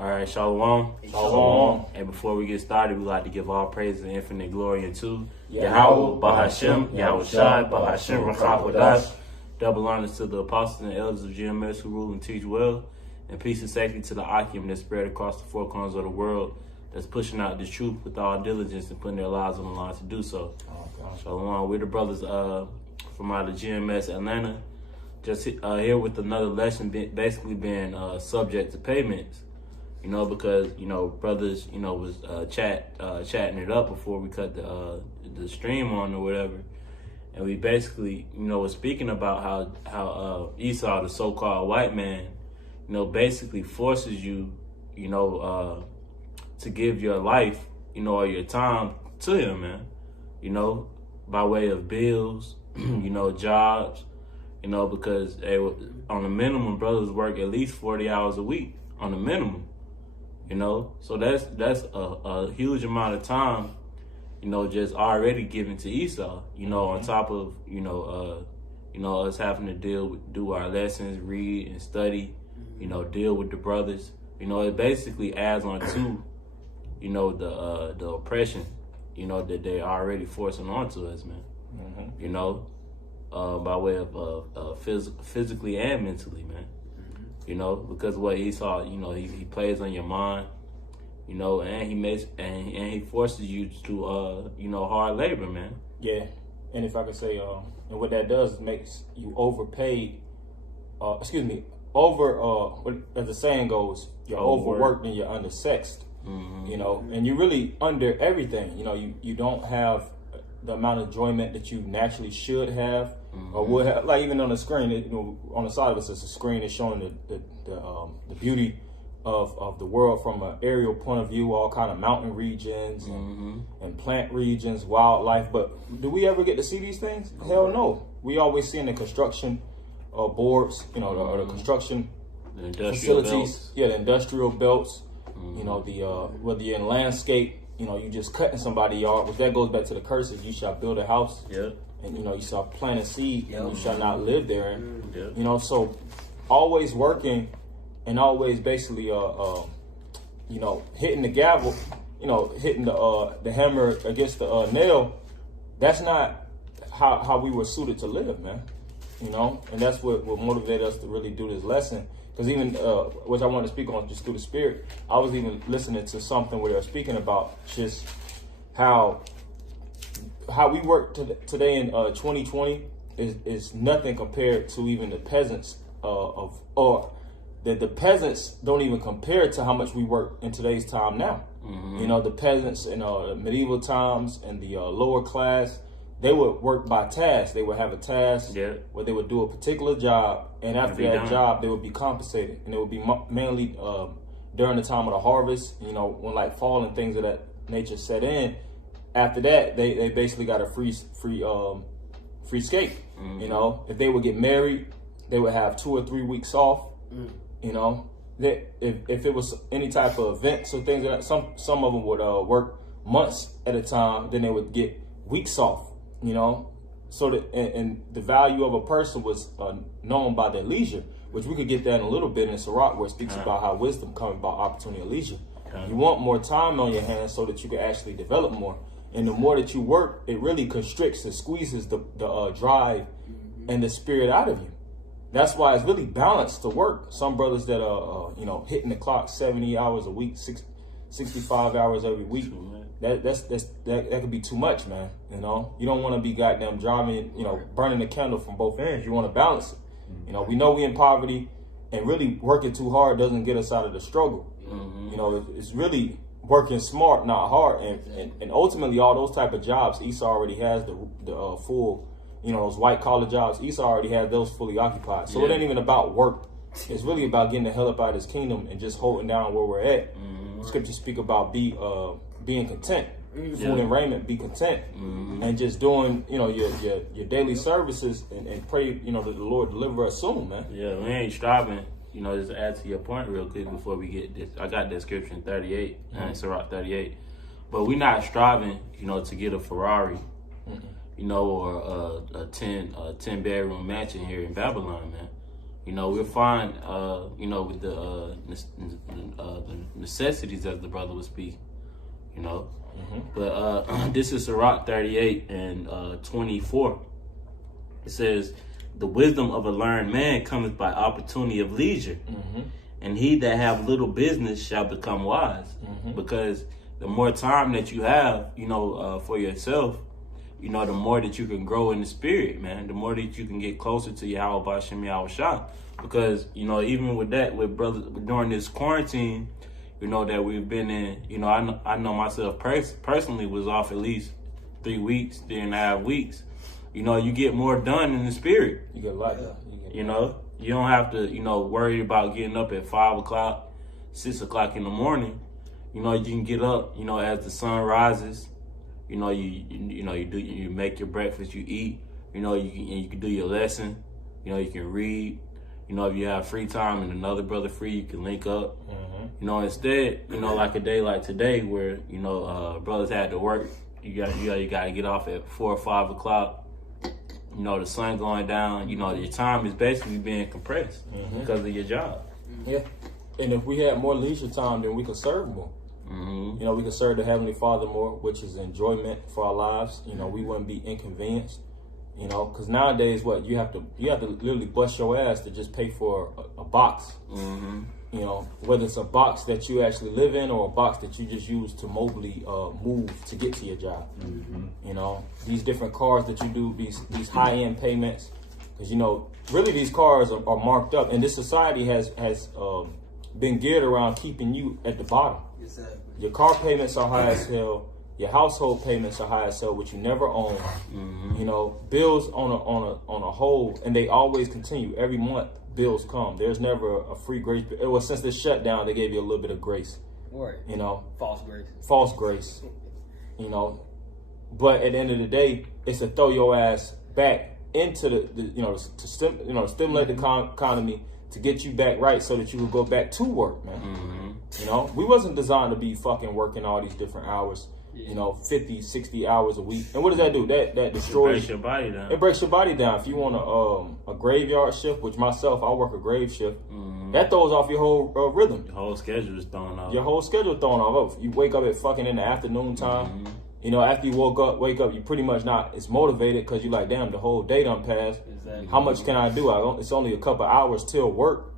All right, Shalom. Shalom. And before we get started, we like to give all praise and infinite glory unto Yahweh, Bahashem, Yahweh Shai, Bahashem, Rachakodash. Double honors to the apostles and elders of GMS who rule and teach well. And peace and safety to the Akim that spread across the four corners of the world, that's pushing out the truth with all diligence and putting their lives on the line to do so. Shalom. We're the brothers from out of GMS Atlanta. Just here with another lesson, basically being subject to payments. You know, because, you know, brothers, you know, was chatting it up before we cut the stream on or whatever. And we basically, you know, was speaking about how Esau, the so-called white man, you know, basically forces you, you know, to give your life, you know, or your time to him, man. You know, by way of bills, you know, jobs, you know, because on the minimum, brothers work at least 40 hours a week on the minimum. You know, so that's a huge amount of time, you know, just already given to Esau. You know, on top of you know us having to do our lessons, read and study, you know, deal with the brothers. You know, it basically adds on to, you know, the oppression, you know, that they're already forcing onto us, man. You know, by way of physically and mentally, man. You know, because what Esau, you know, he plays on your mind, you know, and he forces you to, you know, hard labor, man. Yeah, and if I could say, and what that does is makes you overpaid. As the saying goes, you're overworked and you're undersexed. You know, and you're really under everything. You know, you don't have the amount of enjoyment that you naturally should have. Or would have, like even on the screen, you know, on the side of us, it's a screen that's showing the beauty of the world from an aerial point of view, all kind of mountain regions and plant regions, wildlife. But do we ever get to see these things? Hell no. We always see in the construction boards, you know, or the construction facilities, belts. Yeah, the industrial belts. You know, whether you're in landscape, you know, you just cutting somebody's yard, which that goes back to the curses. You shall build a house. Yeah. And, you know, you shall plant a seed and you shall not live there. You know, so always working and always basically, you know, hitting the gavel, you know, hitting the hammer against the nail. That's not how we were suited to live, man. You know, and that's what motivated us to really do this lesson. Because even, which I want to speak on just through the spirit, I was even listening to something where they were speaking about just how we work today in 2020 is nothing compared to even the peasants the peasants don't even compare to how much we work in today's time now. You know, the peasants in medieval times and the lower class, they would work by task. They would have a task where they would do a particular job, and after that job, they would be compensated, and it would be mainly during the time of the harvest. You know, when like fall and things of that nature set in. After that, they basically got a free escape. You know, if they would get married, they would have 2 or 3 weeks off. You know, if it was any type of events or things like that, some of them would work months at a time. Then they would get weeks off. You know, so that and the value of a person was known by their leisure, which we could get that in a little bit in Sirach, where it speaks about how wisdom comes about opportunity and leisure. You want more time on your hands so that you can actually develop more. And the more that you work, it really constricts and squeezes the drive and the spirit out of you. That's why it's really balanced to work. Some brothers that are, you know, hitting the clock 70 hours a week, 65 hours every week, that could be too much, man. You know, you don't want to be goddamn driving, you know, burning the candle from both ends. You want to balance it. You know, we know we in poverty, and really working too hard doesn't get us out of the struggle. You know, it's really working smart, not hard, and ultimately all those type of jobs, Esau already has the full, you know, those white collar jobs. Esau already has those fully occupied. So it ain't even about work. It's really about getting the hell up out of his kingdom and just holding down where we're at. Scriptures speak about being content, food and raiment, be content, and just doing, you know, your daily services and pray, you know, that the Lord deliver us soon, man. Yeah, we ain't striving. You know, just add to your point real quick before we get this. I got that scripture in 38, Sirach 38. But we're not striving, you know, to get a Ferrari, you know, or a 10 bedroom mansion here in Babylon, man. we'll find, with the necessities as the brother was speaking, But this is Sirach 38 and 24. It says, the wisdom of a learned man cometh by opportunity of leisure. And he that have little business shall become wise. Because the more time that you have, for yourself, the more that you can grow in the spirit, man. The more that you can get closer to Yahweh B'Shem Yahweh Shah. Because, even with that, with brothers, during this quarantine, that we've been in, I know myself personally was off at least 3 weeks, 3.5 weeks. You get more done in the spirit. You get a lot done. You don't have to, worry about getting up at 5 o'clock, 6 o'clock in the morning. You can get up, as the sun rises. You make your breakfast, you eat. You can do your lesson. You can read. If you have free time and another brother free, you can link up. Instead, like a day like today where, brothers had to work, you got to get off at 4 or 5 o'clock. The sun going down, your time is basically being compressed because of your job. Yeah. And if we had more leisure time, then we could serve more. We could serve the Heavenly Father more, which is enjoyment for our lives. We wouldn't be inconvenienced. Because nowadays, you have to literally bust your ass to just pay for a box. Whether it's a box that you actually live in or a box that you just use to mobily move to get to your job. These different cars that you do, these high-end payments, because really these cars are marked up, and this society has been geared around keeping you at the bottom. Exactly. Your car payments are high as hell. Your household payments are high as hell, which you never own. Bills on a whole, and they always continue every month. Bills come. There's never a free grace. Well, since the shutdown, they gave you a little bit of grace. Right. False grace. False grace. But at the end of the day, it's to throw your ass back into to stimulate the economy, to get you back right so that you can go back to work, man. We wasn't designed to be fucking working all these different hours. 50, 60 hours a week. And what does that do? That destroys... It breaks your body down. It breaks your body down. If you want a graveyard shift, which myself, I work a grave shift, that throws off your whole rhythm. Your whole schedule is thrown off. Your whole schedule is thrown off. You wake up at fucking in the afternoon time. After you wake up, you pretty much not as motivated because you're like, damn, the whole day done passed. Exactly. How much can I do? It's only a couple hours till work.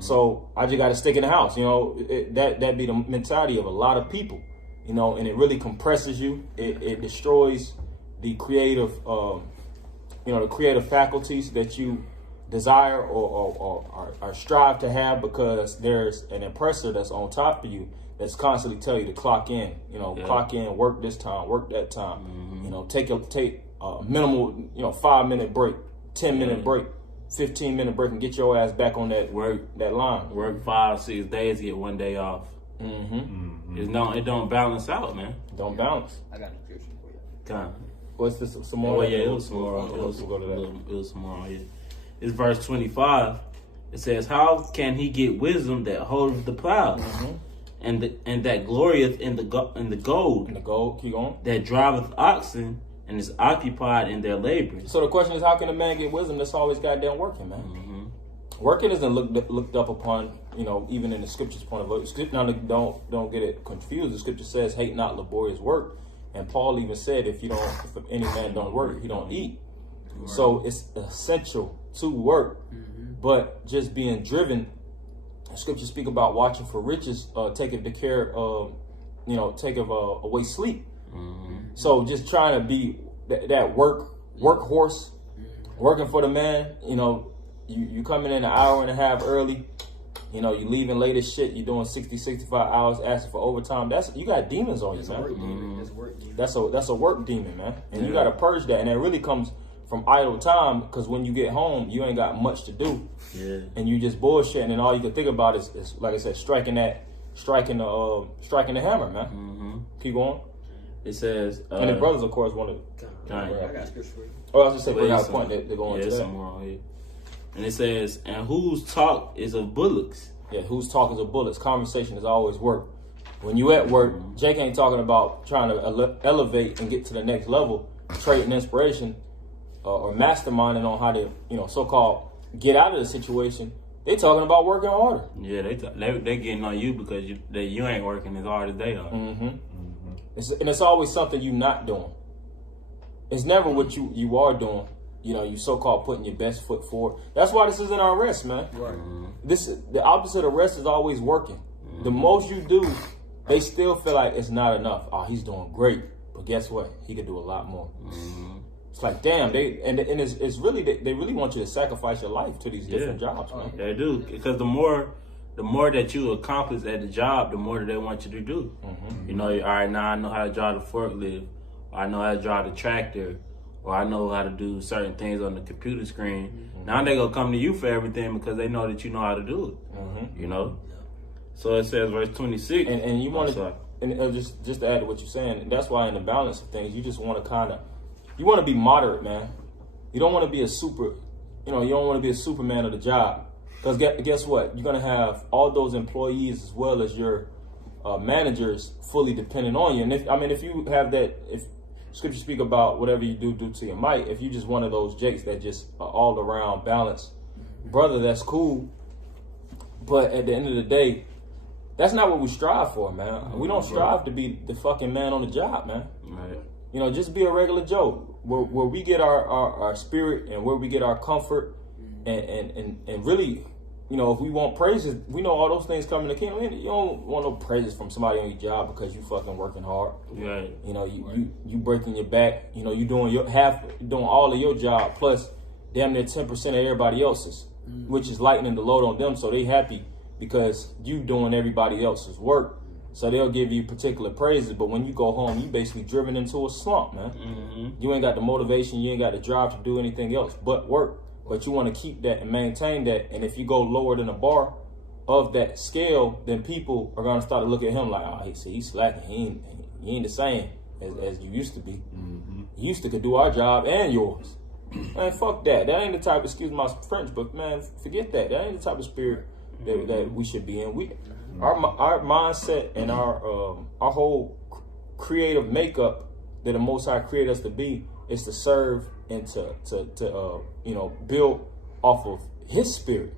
So I just got to stick in the house. That be the mentality of a lot of people. And it really compresses you. It destroys the creative, the creative faculties that you desire or strive to have, because there's an oppressor that's on top of you that's constantly tell you to clock in. Clock in, work this time, work that time. Take a minimal, 5-minute break, 10-minute break, 15-minute break, and get your ass back on that line. Work 5-6 days, get 1 day off. It don't balance out, man. Don't balance. I got a description for you. Come. What's this? Some more? It was some more. It was some more on here. It's verse 25. It says, "How can he get wisdom that holdeth the plow, and that glorieth in the gold? In the gold, keep going. That driveth oxen and is occupied in their labor." So the question is, how can a man get wisdom that's always goddamn working, man? Working isn't looked up upon, even in the scripture's point of view. Now, don't get it confused. The scripture says, "Hate not laborious work," and Paul even said, if any man don't work, he don't eat. Right. So it's essential to work, but just being driven. The scripture speak about watching for riches, taketh away sleep. So just trying to be that workhorse, working for the man. You coming in an hour and a half early, you leaving late as shit, you're doing 60, 65 hours, asking for overtime. You got demons on you, man. That's a work demon, man. And you got to purge that. And that really comes from idle time, because when you get home, you ain't got much to do. Yeah. And you just bullshitting, and all you can think about is like I said, striking the hammer, man. Keep going. It says, and the brothers, of course, want to. I got scripture for you. Oh, I was just saying, bring out a point that they're going to that. Some more on here. And it says, "And whose talk is of bullocks?" Yeah, whose talk is of bullets? Conversation is always work. When you at work, Jake ain't talking about trying to elevate and get to the next level, trading inspiration or masterminding on how to, so-called get out of the situation, they talking about working harder. Yeah, they getting on you because you ain't working as hard as they are. And it's always something you not doing. It's never what you are doing. You know, you so-called putting your best foot forward. That's why this isn't our rest, man. Right. The opposite of rest is always working. The most you do, they still feel like it's not enough. Oh, he's doing great, but guess what? He could do a lot more. It's like, damn, it's really they really want you to sacrifice your life to these different jobs, man. They do, because the more that you accomplish at the job, the more that they want you to do. You know, all right, now I know how to drive the forklift, or I know how to drive the tractor, or I know how to do certain things on the computer screen. Now they gonna come to you for everything because they know that you know how to do it. You know, so it says verse 26, and you want to, and just to add to what you're saying, that's why in the balance of things, you just want to you want to be moderate, man. You don't want to be you don't want to be a Superman of the job, because guess what? You're gonna have all those employees as well as your managers fully dependent on you. And if you have that, if Scripture speak about whatever you do to your might, if you just one of those jakes that just are all around balanced brother, that's cool. But at the end of the day, that's not what we strive for, man. We don't strive to be the fucking man on the job, man. Right. You know, just be a regular Joe. Where we get our spirit and where we get our comfort and really, you know, if we want praises, we know all those things come in the kingdom. You don't want no praises from somebody on your job because you fucking working hard. Right. You know, you breaking your back. You know, you doing doing all of your job plus damn near 10% of everybody else's, which is lightening the load on them, so they happy because you doing everybody else's work. So they'll give you particular praises, but when you go home, you basically driven into a slump, man. You ain't got the motivation, you ain't got the drive to do anything else but work. But you want to keep that and maintain that. And if you go lower than the bar of that scale, then people are going to start to look at him like, oh, he's slacking. He ain't the same as you used to be. You used to could do our job and yours. Man, fuck that. That ain't the type of, excuse my French, but man, forget that. That ain't the type of spirit that we should be in. Our mindset and our whole creative makeup that the Most High created us to be is to serve and to build off of His spirit.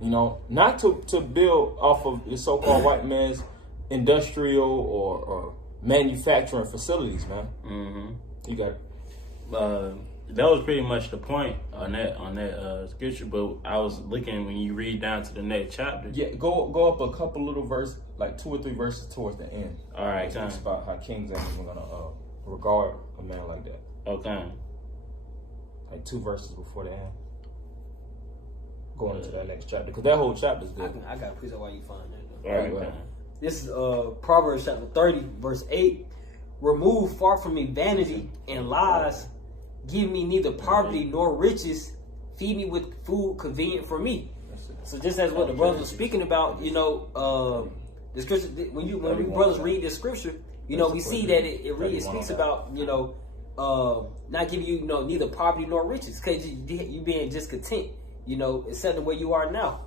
You know, not to build off of the so-called white man's industrial or manufacturing facilities, man. You got it. That was pretty much the point on that scripture. But I was looking when you read down to the next chapter. Yeah, go up a couple little verses, like 2 or 3 verses towards the end. All right, it talks about how kings ain't even gonna regard a man like that. Okay. Like 2 verses before the end. Going into that next chapter, because that whole chapter is good. I got a piece of why you find that. All right, okay. This is Proverbs chapter 30, verse 8. Remove far from me vanity and lies. Give me neither poverty nor riches. Feed me with food convenient for me. So just as what the brothers were speaking about, you know, the scripture. When you brothers read this scripture, you know, we see that it really speaks about, you know, not giving you, neither poverty nor riches, because you being just content, accepting where you are now.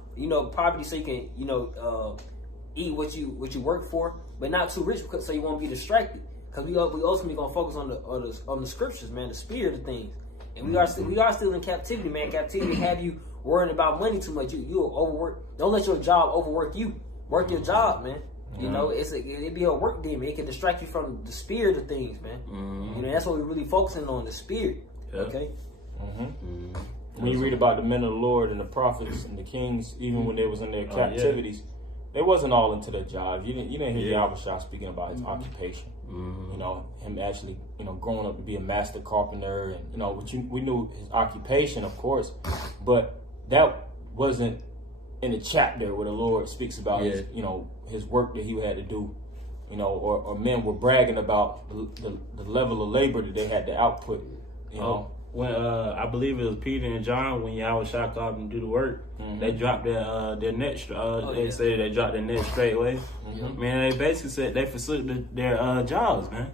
Poverty so you can, eat what you work for, but not too rich so you won't be distracted. Because we ultimately gonna focus on the scriptures, man, the spirit of things, and we are still in captivity, man. Captivity have you worrying about money too much. You'll overwork. Don't let your job overwork you. Work your job, man. It be a work demon. It can distract you from the spirit of things, man. That's what we're really focusing on, the spirit. Yeah. Okay. When you read about the men of the Lord and the prophets and the kings, even when they was in their captivities, they wasn't all into their job. You didn't hear Yahushua speaking about his occupation. Him actually, growing up to be a master carpenter, and we knew his occupation, of course, but that wasn't in the chapter where the Lord speaks about his, his work that he had to do, or men were bragging about the level of labor that they had to output, When I believe it was Peter and John, when Yahushua called them to do the work, they dropped their net. They said they dropped their net straight away. Man, they basically said they forsook their jobs, man.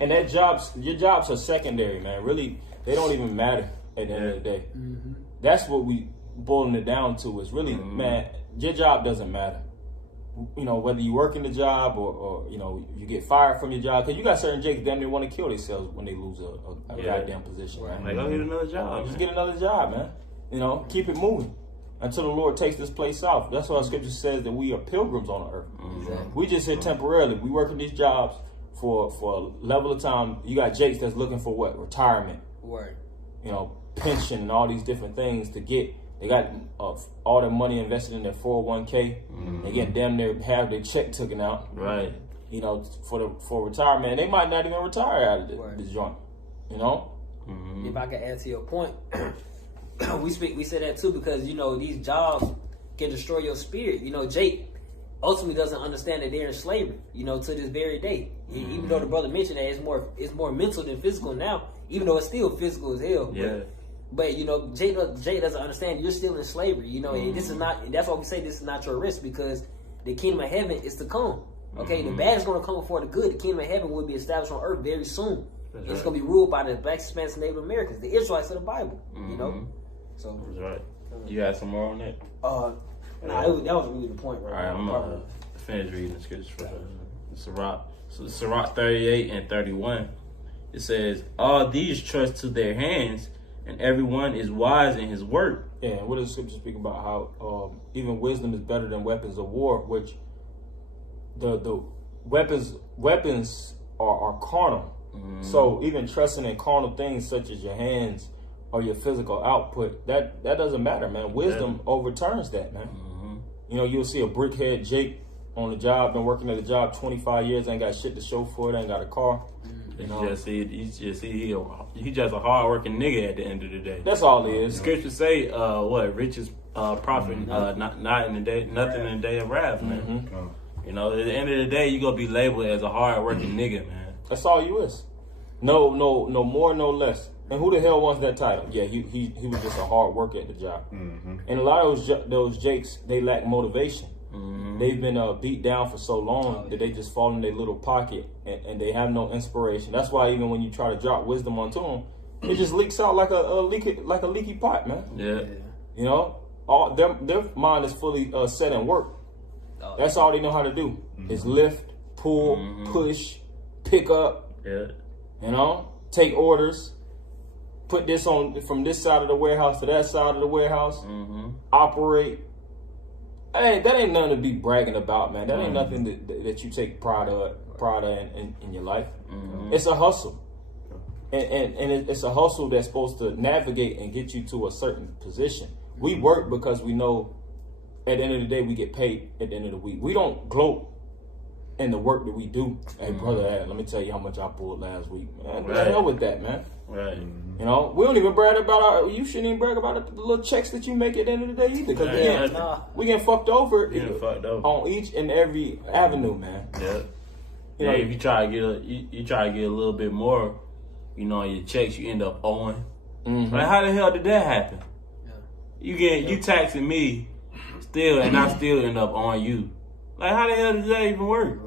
And your jobs are secondary, man. Really, they don't even matter at the end of the day. That's what we boiling it down to is really, man, your job doesn't matter. Whether you work in the job or you get fired from your job, because you got certain jakes damn near want to kill themselves when they lose a goddamn position. Right. Like, go get another job. Just get another job, man. keep it moving until the Lord takes this place out. That's why Scripture says that we are pilgrims on the earth. Exactly. We just here temporarily. We working these jobs for a level of time. You got Jakes that's looking for what? Retirement. Right. Pension and all these different things to get. They got all their money invested in their 401k. They get damn near have their check taken out. Right. For retirement. And they might not even retire out of this joint. If I can add to your point, we say that too because these jobs can destroy your spirit. Jake ultimately doesn't understand that they're in slavery. To this very day, even though the brother mentioned that it's more mental than physical now. Even though it's still physical as hell. Yeah. But Jay doesn't understand you're still in slavery. And this is not. That's why we say this is not your risk because the kingdom of heaven is to come. Okay, the bad is going to come before the good. The kingdom of heaven will be established on earth very soon. And it's going to be ruled by the Black, Hispanics, Native Americans, the Israelites of the Bible. So that's right. You got some more on that? That was really the point, right? All right, I'm gonna finish reading the scriptures for Sirach. So Sirach 38 and 31. It says, "All these trust to their hands, and everyone is wise in his work." Yeah, and what does the scripture speak about? How even wisdom is better than weapons of war, which the weapons are carnal. So even trusting in carnal things such as your hands or your physical output, that doesn't matter, man. Wisdom overturns that, man. You'll see a brickhead Jake on the job, been working at the job 25 years, ain't got shit to show for it, ain't got a car. He's just a hard-working nigga at the end of the day. That's all it is. Scripture say, riches profit not in the day, nothing in the day of wrath, man. At the end of the day, you gonna be labeled as a hard-working nigga, man. That's all you is. No more, no less. And who the hell wants that title? Yeah, he was just a hard worker at the job. And a lot of those Jakes, they lack motivation. They've been beat down for so long that they just fall in their little pocket and they have no inspiration. That's why even when you try to drop wisdom onto them, it just leaks out like a leaky pot, man. Yeah. All their mind is fully set in work. That's all they know how to do is lift, pull, push, pick up. Yeah. Take orders. Put this on from this side of the warehouse to that side of the warehouse. Operate. Hey, that ain't nothing to be bragging about, man. That ain't nothing that you take pride in your life. It's a hustle, and it's a hustle that's supposed to navigate and get you to a certain position. We work because we know at the end of the day we get paid at the end of the week. We don't gloat in the work that we do. Hey, brother, let me tell you how much I pulled last week, man. What the hell with that, man? Right. We don't even brag about you shouldn't even brag about the little checks that you make at the end of the day either. Because we getting fucked over on each and every avenue, man. Yeah. If you try to get a little bit more, on your checks, you end up owing. Like, how the hell did that happen? You taxing me still, and I still end up on you. Like, how the hell does that even work?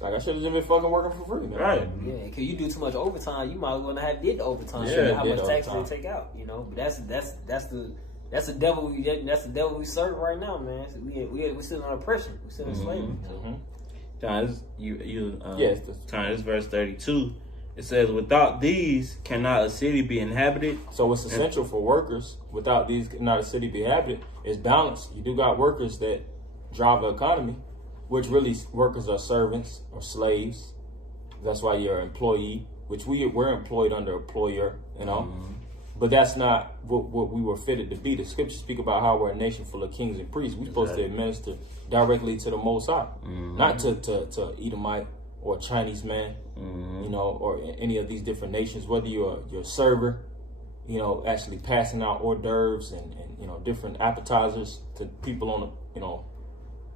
Like, I should have just been fucking working for free, man. Right. Yeah, because you do too much overtime, you might as well not have did the overtime. Yeah, how much taxes they take out, But that's the devil. That's the devil we serve right now, man. So we sitting on oppression. We sitting in slavery. John, this verse 32. It says, "Without these, cannot a city be inhabited?" So it's essential for workers. Without these, cannot a city be inhabited. It's balanced. You do got workers that drive the economy, which really workers are servants or slaves. That's why you're an employee, which we're employed under employer, But that's not what we were fitted to be. The scriptures speak about how we're a nation full of kings and priests. We're supposed to administer directly to the Most High, not to Edomite or a Chinese man, or any of these different nations. Whether you're a server, actually passing out hors d'oeuvres and different appetizers to people on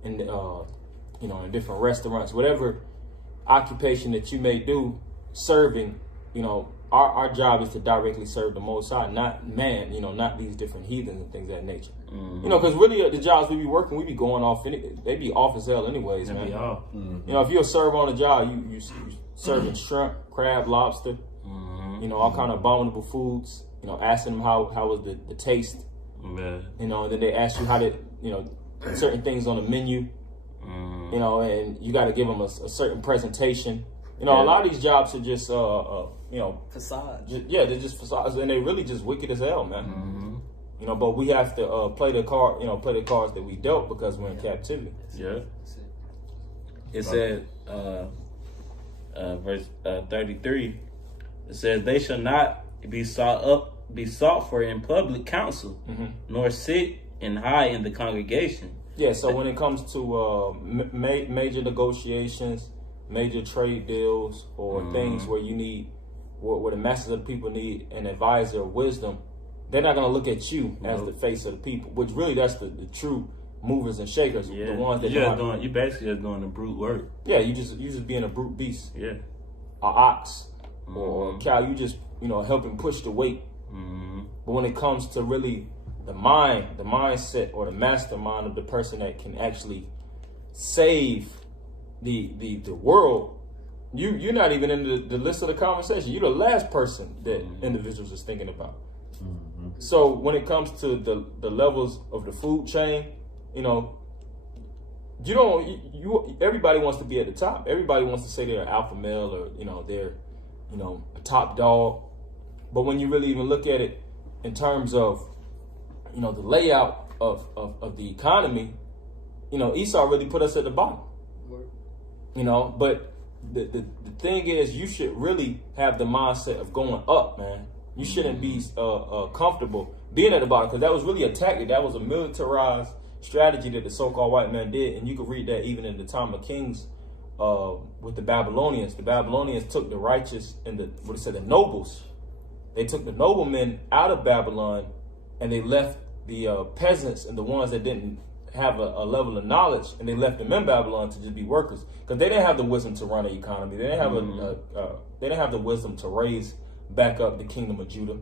in different restaurants, whatever occupation that you may do, serving, our job is to directly serve the Most High, not man, not these different heathens and things of that nature. Because really the jobs we be working, we be going off, they be off as hell anyways, man. If you're a server on a job, you serving shrimp, crab, lobster, all kind of abominable foods, asking them how was the taste, and then they ask you how did, certain things on the menu, and you got to give them a certain presentation. A lot of these jobs are just, facades. They're just facades, and they really just wicked as hell, man. You know, but we have to play the cards that we dealt because we're in captivity. Yeah. It said, verse 33. It says, "They shall not be sought for in public council, nor sit and high in the congregation." Yeah. So when it comes to major negotiations, major trade deals, or things where you need, where the masses of the people need an advisor of wisdom, they're not going to look at you as the face of the people, which really that's the true movers and shakers. Yeah. The ones that you basically just doing the brute work. Yeah, you just being a brute beast. Yeah. An ox or a cow, you just helping push the weight. But when it comes to really the mindset or the mastermind of the person that can actually save the world, you're not even in the list of the conversation. You're the last person that individuals is thinking about. So when it comes to the levels of the food chain, everybody wants to be at the top. Everybody wants to say they're an alpha male or they're a top dog. But when you really even look at it in terms of the layout of the economy, Esau really put us at the bottom. But the thing is, you should really have the mindset of going up, man. You shouldn't be comfortable being at the bottom, because that was really a tactic. That was a militarized strategy that the so-called white man did, and you can read that even in the time of Kings with the Babylonians. The Babylonians took the righteous and the nobles. They took the noblemen out of Babylon, and they left the peasants and the ones that didn't have a level of knowledge, and they left them in Babylon to just be workers, because they didn't have the wisdom to run an economy. They didn't have they didn't have the wisdom to raise back up the kingdom of Judah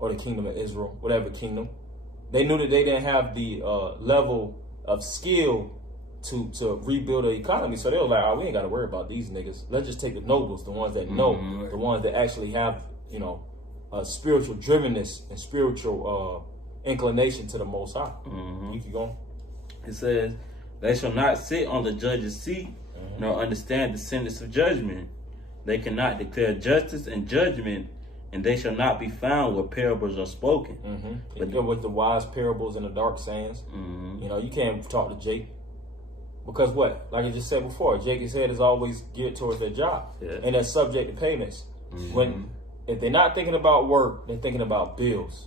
or the kingdom of Israel, whatever kingdom. They knew that they didn't have the level of skill to rebuild an economy. So they were like, we ain't got to worry about these niggas. Let's just take the nobles, the ones that know, the ones that actually have, spiritual drivenness and spiritual inclination to the Most High. You keep going. It says, "They shall not sit on the judge's seat, nor understand the sentence of judgment. They cannot declare justice and judgment, and they shall not be found where parables are spoken." But with the wise parables and the dark sayings, you can't talk to Jake, because what? Like I just said before, Jake's head is always geared towards their job, and they're subject to payments. If they're not thinking about work, they're thinking about bills.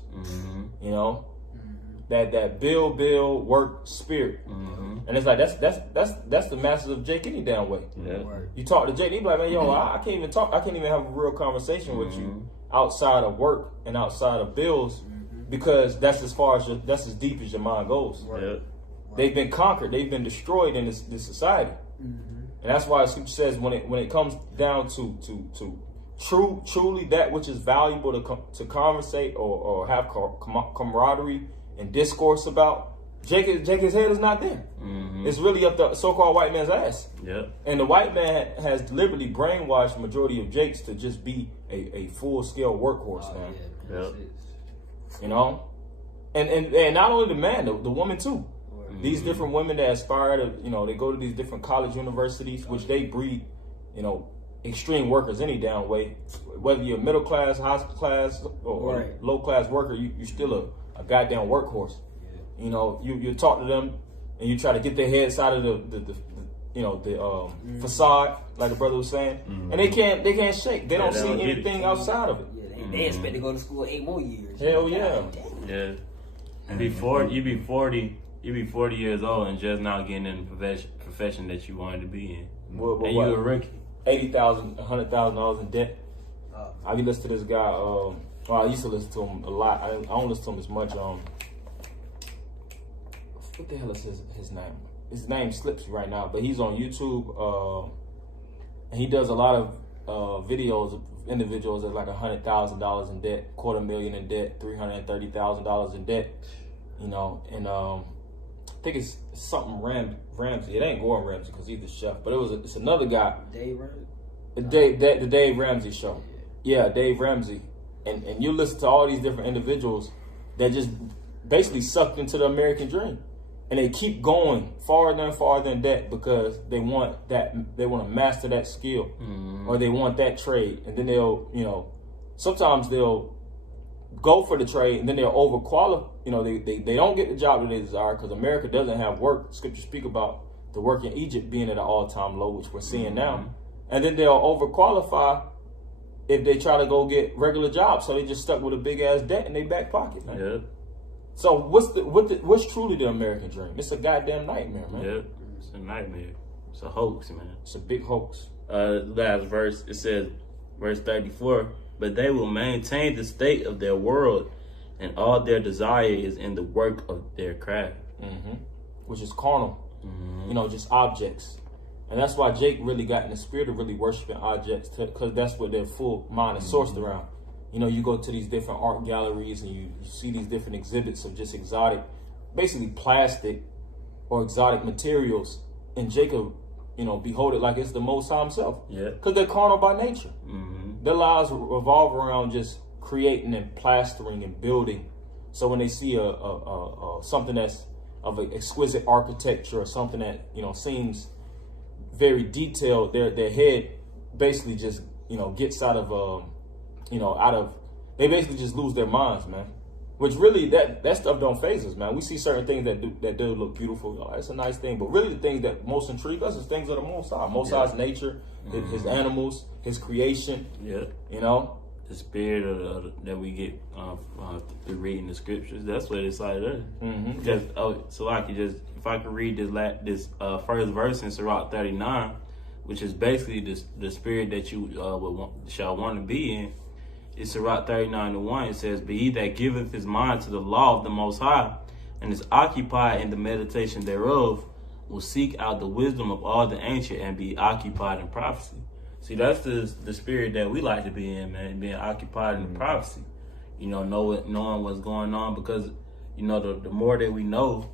That bill work spirit, and it's like that's the masters of Jake any damn way. You talk to Jake, he be like, man, I can't even talk. I can't even have a real conversation with you outside of work and outside of bills, because that's as deep as your mind goes. They've been conquered. They've been destroyed in this society, and that's why Scripture says when it comes down to truly that which is valuable to conversate or have camaraderie and discourse about, Jacob's head is not there. It's really up the so-called white man's ass. And the white man has deliberately brainwashed the majority of Jakes to just be a full-scale workhorse, man. And not only the man, the woman too. These different women that aspire to, they go to these different college universities, which they breed, extreme workers any damn way. Whether you're middle class, high class, or low class worker, you're still a goddamn workhorse. You talk to them and you try to get their heads out of the facade, like the brother was saying, and they can't shake. They don't see anything outside of it. They expect to go to school 8 more years. Hell yeah. And before you be 40 years old and just now getting in the profession that you wanted to be in. And you a rookie. $80,000, $100,000 in debt. I be listening to this guy. I used to listen to him a lot. I don't listen to him as much. What the hell is his name? His name slips right now, but he's on YouTube. And he does a lot of videos of individuals that like $100,000 in debt, $250,000 in debt, $330,000 in debt. And I think it's something Ramsey. It ain't Gordon Ramsay because he's the chef, but it's another guy. Dave Ramsey? The Dave Ramsey show. Yeah, Dave Ramsey. And you listen to all these different individuals that just basically sucked into the American dream. And they keep going farther and farther in debt because they want to master that skill, or they want that trade. And then sometimes they'll go for the trade, and then they're overqualified. You know, they don't get the job that they desire because America doesn't have work. Scriptures speak about the work in Egypt being at an all-time low, which we're seeing now. And then they'll overqualify if they try to go get regular jobs. So they just stuck with a big-ass debt in their back pocket, man. Yeah. So what's truly the American dream? It's a goddamn nightmare, man. Yeah, it's a nightmare. It's a hoax, man. It's a big hoax. Last verse, it says, verse 34, but they will maintain the state of their world, and all their desire is in the work of their craft. Which is carnal. You know, just objects. And that's why Jake really got in the spirit of really worshiping objects, because that's what their full mind is sourced around. You know, you go to these different art galleries and you see these different exhibits of just exotic, basically plastic or exotic materials. And Jacob, you know, behold it like it's the Most High himself. Yeah. Because they're carnal by nature. Their lives revolve around just creating and plastering and building. So when they see something that's of an exquisite architecture or something that, you know, seems very detailed, their head basically just, you know, gets out of, they basically just lose their minds, man. Which really, that stuff don't faze us, man. We see certain things that do look beautiful. Oh, it's a nice thing. But really the things that most intrigue us is things of the Most High. Most High's nature, his animals, his creation. Yeah. You know? The spirit that we get through reading the scriptures. That's what it's like there. Because, so I could just, if I could read this first verse in Sirach 39, which is basically the spirit that you shall want to be in. It's Sirach 39:1. It says, but he that giveth his mind to the law of the Most High, and is occupied in the meditation thereof, will seek out the wisdom of all the ancient and be occupied in prophecy. See, that's the spirit that we like to be in, man, being occupied in the prophecy. You know, knowing what's going on, because, you know, the more that we know,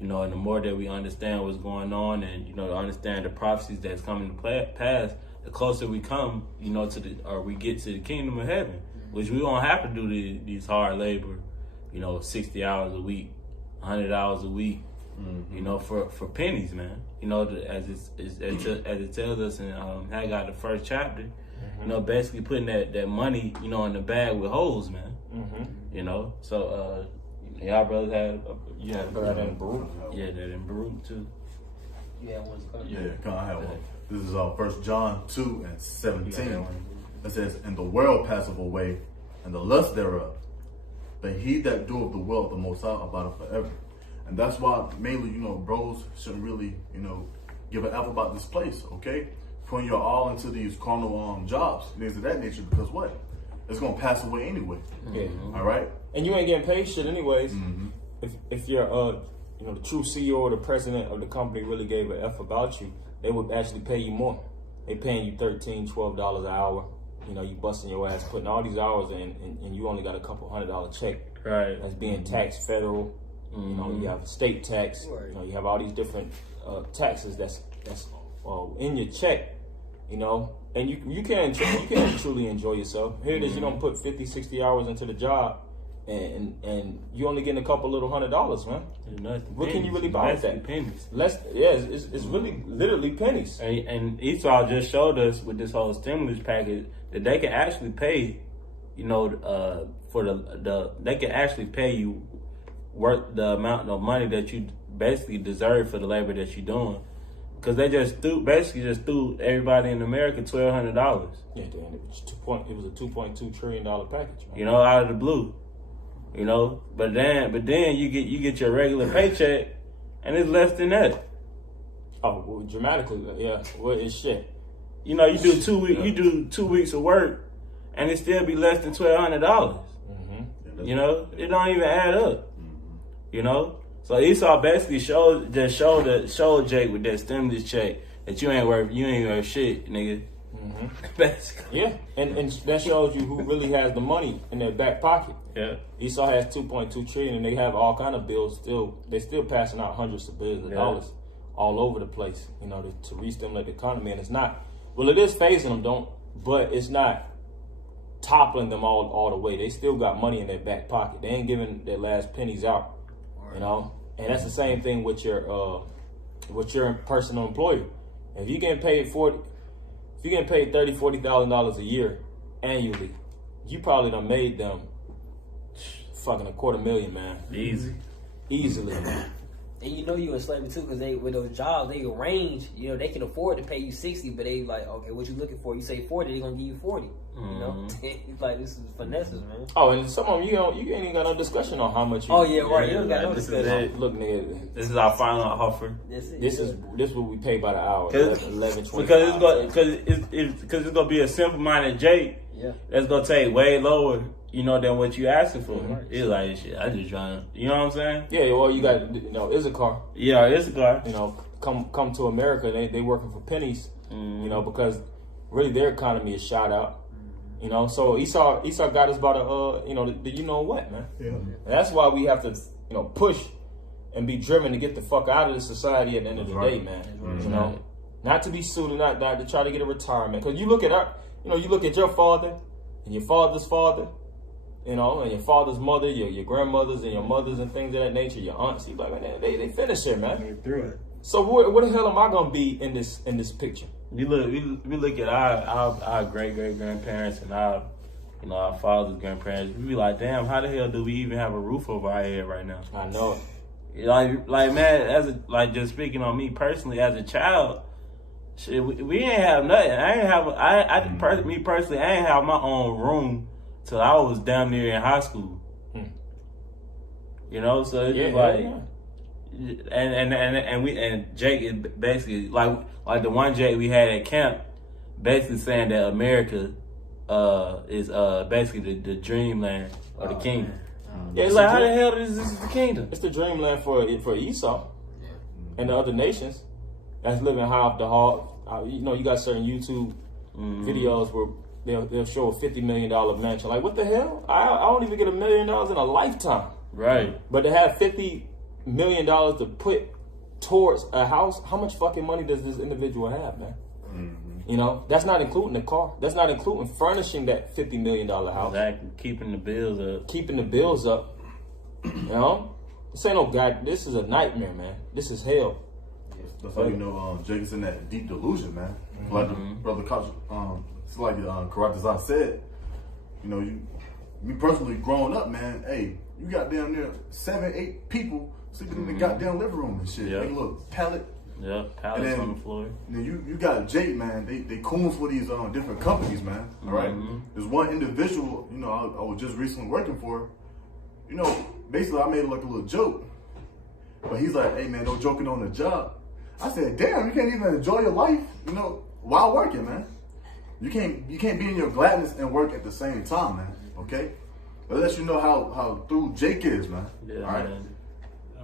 you know, and the more that we understand what's going on, and, you know, to understand the prophecies that's coming to pass, the closer we come, you know, we get to the kingdom of heaven, which we don't have to do these hard labor, you know, 60 hours a week, 100 hours a week, you know, for pennies, man. You know, as it tells us in Haggai, the first chapter, you know, basically putting that money, you know, in the bag with holes, man. You know, so y'all brothers had that in Baruch. Yeah, that in Baruch too. Yeah, I have one. This is 1 John 2:17. It says, and the world passeth away, and the lust thereof. But he that doeth the will of the Most High abideth forever. And that's why mainly, you know, bros shouldn't really, you know, give an F about this place, okay? Putting your all into these carnal jobs, things of that nature, because what? It's gonna pass away anyway. Yeah. All right. And you ain't getting paid shit anyways. If you're you know, the true CEO or the president of the company really gave a F about you, they would actually pay you more. They paying you $13, $12 an hour. You know, you busting your ass, putting all these hours in, and you only got a couple $100 check. Right. That's being taxed federal. You know, you have state tax. You know, you have all these different taxes that's in your check. You know, and you can't truly enjoy yourself. Here it is, you don't put 50, 60 hours into the job, and you only getting a couple little $100, man. What can you really buy with that? Pennies. It's really literally pennies. And Esau just showed us with this whole stimulus package that they can actually pay, you know, they can actually pay you worth the amount of money that you basically deserve for the labor that you're doing. Because they just threw everybody in America $1,200. Yeah, it was a $2.2 trillion package, man. You know, out of the blue. You know, but then you get your regular paycheck, and it's less than that. Oh, well, dramatically, yeah. Well, it's shit. You know, you do 2 weeks of work, and it still be less than $1,200. You know, it don't even add up. You know, so Esau basically showed Jake with that stimulus check that you ain't worth shit, nigga. Basically. Yeah, and that shows you who really has the money in their back pocket. Yeah. Esau has $2.2 trillion, and they have all kind of bills still. They're still passing out hundreds of billions of dollars all over the place, you know, to re-stimulate the economy. And it's not, well, it is phasing them, but it's not toppling them all the way. They still got money in their back pocket. They ain't giving their last pennies out, you know. And that's the same thing with your personal employer. If you getting paid $30,000-$40,000 a year annually, you probably done made them fucking $250,000, man. Easily. And you know you in slavery too, because with those jobs they arrange, they can afford to pay you 60, but they like, okay, what you looking for? You say 40, they gonna give you 40. You know, it's like this is finesses, man. Oh, and some of them you ain't even got no discussion on how much. Oh yeah, right. You don't got no this discussion. Look, nigga, this is our final offer. This is what we pay by the hour. 11, 20. Because it's gonna be a simple-minded Jake. Yeah. That's gonna take way lower, than what you asking for. It's like shit. I just trying to, you know what I'm saying? Yeah. Well, you got Issachar. Yeah, Issachar. Come to America. They working for pennies. Because really their economy is shot out. So Esau got us by the you know what, man. Yeah. And that's why we have to push and be driven to get the fuck out of this society at the end of the day, man. Not to be suited, not to try to get a retirement. Because you look at you look at your father and your father's father, and your father's mother, your grandmothers and your mothers and things of that nature, your aunts. You like, man, they finished here, man. So what the hell am I gonna be in this picture? We look at our great grandparents and our father's grandparents. We be like, damn, how the hell do we even have a roof over our head right now? I know it. Like man, just speaking on me personally as a child, shit, we ain't have nothing. Me personally, I ain't have my own room till I was damn near in high school. So it's just like. Yeah. And Jake is basically like the one Jake we had at camp, basically saying that America is basically the dreamland or the kingdom. Yeah, it's like how the hell is this the kingdom? It's the dreamland for Esau and the other nations that's living high off the hog. You got certain YouTube videos where they'll show a $50 million mansion. Like, what the hell? I don't even get $1 million in a lifetime. Right. But to have $50 million to put towards a house, how much fucking money does this individual have, man? That's not including the car. That's not including furnishing that $50 million house. Exactly. Keeping the bills up. This ain't no God. This is a nightmare, man. This is hell. That's how Jake is in that deep delusion, man. Like the brother Koch, it's like Karate Zah said, me personally growing up, man, hey, you got damn near 7, 8 people sleeping in the goddamn living room and shit. They look pallet. Yeah, pallets on the floor. Then you got Jake, man. They coons for these different companies, man. All right. There's one individual, I was just recently working for. Basically I made like a little joke, but he's like, "Hey, man, no joking on the job." I said, "Damn, you can't even enjoy your life, while working, man. You can't be in your gladness and work at the same time, man. Okay." But let you know how through Jake is, man. Yeah, all right.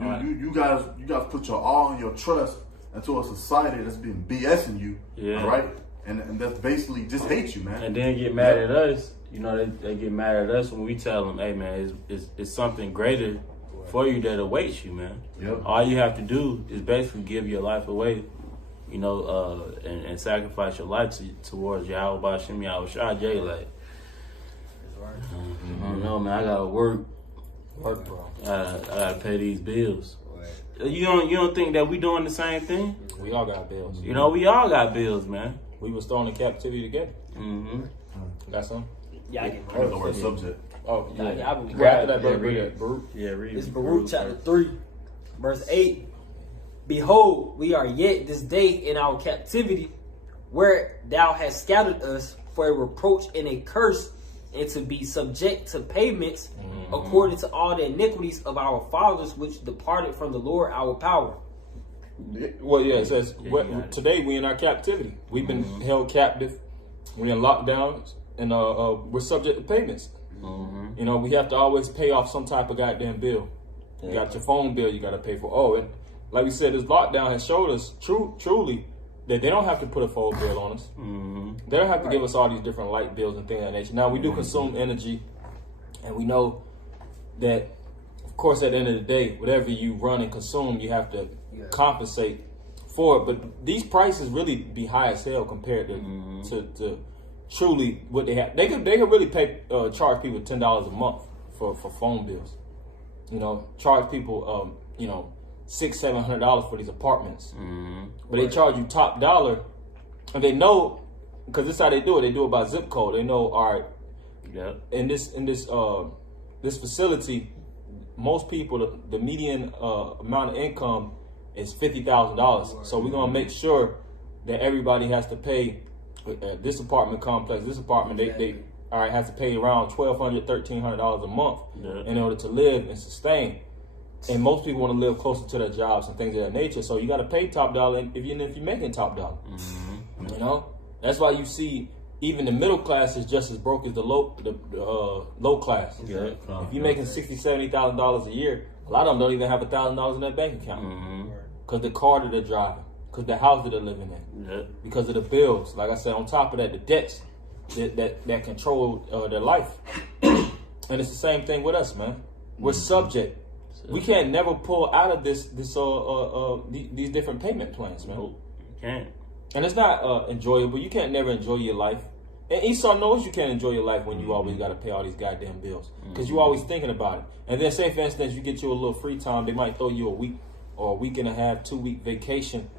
Man. You guys put your all and your trust into a society that's been BSing you. Yeah. All right. And that's basically just hate you, man. And then get mad at us. They get mad at us when we tell them, "Hey, man, it's something greater for you that awaits you, man. Yep. All you have to do is basically give your life away, and sacrifice your life towards Yahweh Bashim Yahushua Jay, like." I don't know, man. I gotta work, bro. I gotta pay these bills. Right. You don't think that we doing the same thing? We all got bills. We all got bills, man. We was thrown in captivity together. Got some? Yeah, I know the word subject. Oh, yeah. I believe that. Baruch. Yeah, read. It's Baruch chapter 3, verse 8. Behold, we are yet this day in our captivity, where thou hast scattered us for a reproach and a curse, and to be subject to payments according to all the iniquities of our fathers, which departed from the Lord our power. Well, yeah, it says, today we in our captivity. We've been held captive. We're in lockdown, and we're subject to payments. We have to always pay off some type of goddamn bill. You got your phone bill you got to pay for. Oh, and like we said, this lockdown has showed us truly that they don't have to put a phone bill on us. They don't have to give us all these different light bills and things of that nature. Now, we do consume energy, and we know that, of course, at the end of the day, whatever you run and consume, you have to compensate for it. But these prices really be high as hell compared to truly what they have. They could really charge people $10 a month for phone bills. Charge people $600-700 for these apartments. But they charge you top dollar, and they know, because this is how they do it. They do it by zip code. They know, all right, in this this facility, most people, the median amount of income is $50,000. So we're gonna make sure that everybody has to pay this apartment complex, this apartment. They have to pay around $1,200, $1,300 a month in order to live and sustain. And most people want to live closer to their jobs and things of that nature. So you got to pay top dollar if you're making top dollar. You know, that's why you see even the middle class is just as broke as the low class. If you're making $60,000, $70,000 a year, a lot of them don't even have $1,000 in their bank account because the car that they're driving, because the house that they're living in, because of the bills. Like I said, on top of that, the debts that control their life. And it's the same thing with us, man. We're subject. We can't never pull out of these different payment plans, man. You can't. And it's not enjoyable. You can't never enjoy your life. And Esau knows you can't enjoy your life when you always got to pay all these goddamn bills. Because you're always thinking about it. And then say, for instance, you get you a little free time. They might throw you a week or a week and a half, 2-week vacation,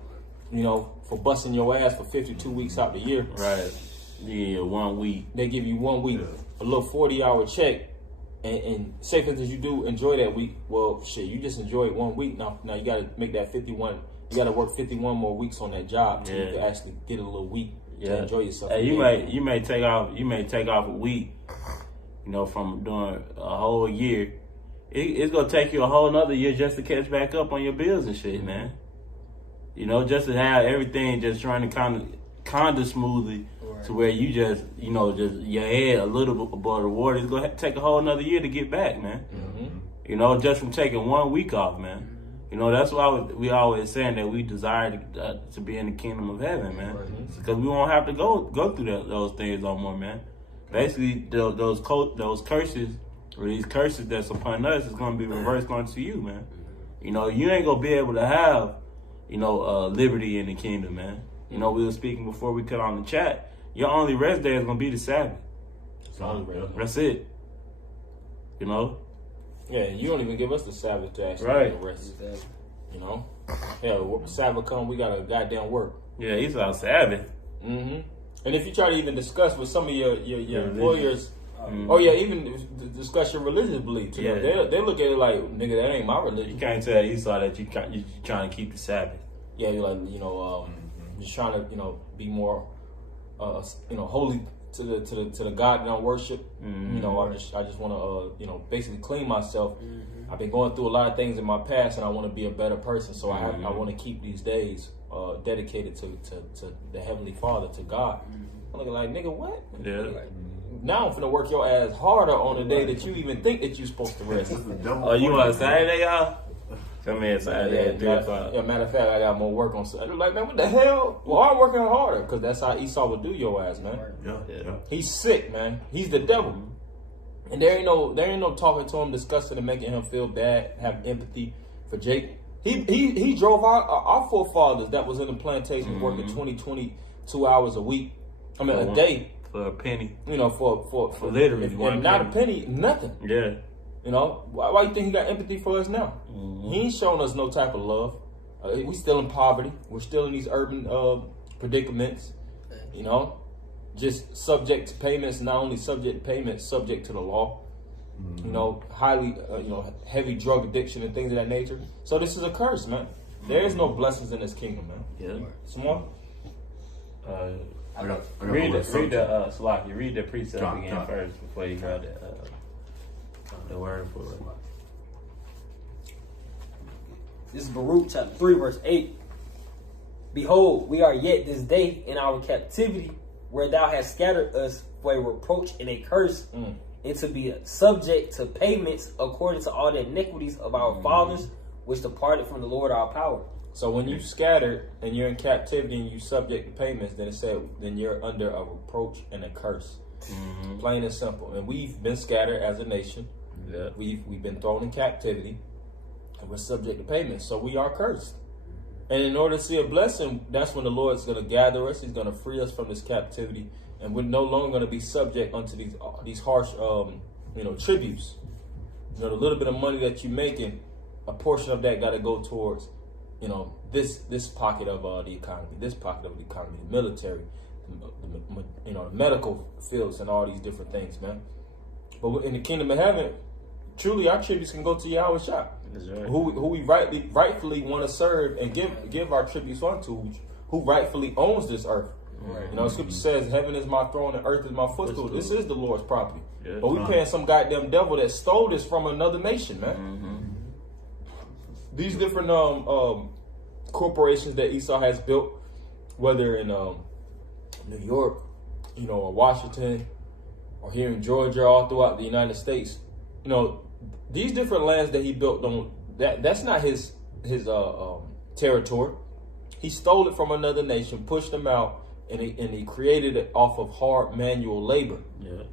you know, for busting your ass for 52 weeks out the year. Right. Yeah, 1 week. They give you 1 week, a little 40-hour check. And say, for instance, you do enjoy that week. Well, shit, you just enjoy it 1 week. Now you got to make that 51. You got to work 51 more weeks on that job to actually get a little week to enjoy yourself. Hey, you may take off a week, you know, from doing a whole year. It's gonna take you a whole another year just to catch back up on your bills and shit, man. You know, just to have everything just running kind of smoothly. To where you just, you know, just your head a little bit above the water. It's going to take a whole another year to get back, man. You know, just from taking 1 week off, man. You know, that's why we always saying that we desire to be in the kingdom of heaven, man. Because we won't have to go through those things no more, man. Basically, those curses, or these curses that's upon us is going to be reversed onto you, man. You know, you ain't going to be able to have, you know, liberty in the kingdom, man. You know, we were speaking before we cut on the chat. Your only rest day is gonna be the Sabbath. That's it. You know? Yeah, you don't even give us the Sabbath to actually rest. You know? Yeah, Sabbath come, we gotta goddamn work. Yeah, he's on Sabbath. And if you try to even discuss with some of your employers, even discuss your religious beliefs, you know, they look at it like, nigga, that ain't my religion. You can't tell Esau that you trying to keep the Sabbath. Yeah, you're like, you know, just trying to, you know, be more you know, holy to the God that I worship. You know, I just want to you know, basically clean myself. I've been going through a lot of things in my past, and I want to be a better person. So I want to keep these days dedicated to the Heavenly Father, to God. I'm looking like, nigga, what? Yeah. Now I'm finna work your ass harder on the day that you even think that you're supposed to rest. Oh, you on Saturday, y'all? Come in Saturday. Yeah, matter of fact, I got more work on Saturday. Like, man, what the hell? Well, I'm working harder, because that's how Esau would do your ass, man. Yeah. He's sick, man. He's the devil. And there ain't no talking to him, discussing and making him feel bad, have empathy for Jake. He drove our forefathers that was in the plantation working 22 hours a week. I mean, a day. For a penny. You know, for literally and not a penny, nothing. Yeah. You know, why you think he got empathy for us now? He ain't showing us no type of love. We still in poverty. We're still in these urban predicaments. You know, just subject to payments. Not only subject to payments, subject to the law. You know, highly, you know, heavy drug addiction and things of that nature. So this is a curse, man. There is no blessings in this kingdom, man. Yeah. Small. Read the precept again first before you got the word for it. This is Baruch chapter 3, verse 8. Behold, we are yet this day in our captivity, where thou hast scattered us for a reproach and a curse, and to be subject to payments according to all the iniquities of our fathers, which departed from the Lord our power. So when you scattered and you're in captivity and you subject to payments, then it said, then you're under a reproach and a curse. Plain and simple. And we've been scattered as a nation. Yeah. We've been thrown in captivity, and we're subject to payments. So we are cursed. And in order to see a blessing, that's when the Lord's going to gather us. He's going to free us from this captivity, and we're no longer going to be subject unto these harsh, you know, tributes. You know, the little bit of money that you're making, a portion of that got to go towards, you know, this pocket of the economy, this pocket of the economy, the military, you know, the medical fields, and all these different things, man. But in the kingdom of heaven, truly our tributes can go to Yahweh Shah, Right. who we rightfully want to serve and give our tributes unto, who rightfully owns this earth. Right. You know, Scripture says, "Heaven is my throne and earth is my footstool." This is the Lord's property. Yeah. But we paying some goddamn devil that stole this from another nation, man. These different corporations that Esau has built, whether in New York, you know, or Washington, or here in Georgia, all throughout the United States, you know, these different lands that he built on, that's not his territory. He stole it from another nation, pushed them out, and he created it off of hard manual labor. Yeah.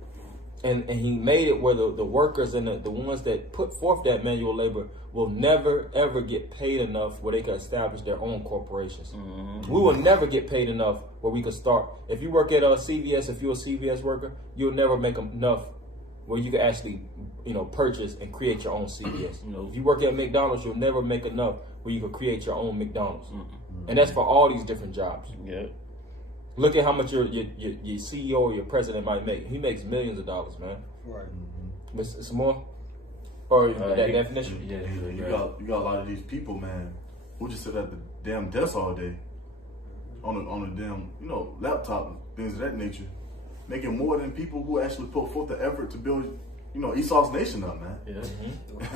And he made it where the workers and the ones that put forth that manual labor will never, ever get paid enough where they can establish their own corporations. We will never get paid enough where we can start. If you work at CVS, if you're a CVS worker, you'll never make enough where you can actually, you know, purchase and create your own CVS. You know, if you work at McDonald's, you'll never make enough where you can create your own McDonald's. And that's for all these different jobs. Yeah. Look at how much your CEO or your president might make. He makes millions of dollars, man. Right. It's more? Or that definition? Yeah. You got a lot of these people, man, who just sit at the damn desk all day on a damn, you know, laptop and things of that nature, making more than people who actually put forth the effort to build, you know, Esau's nation up, man. Yeah.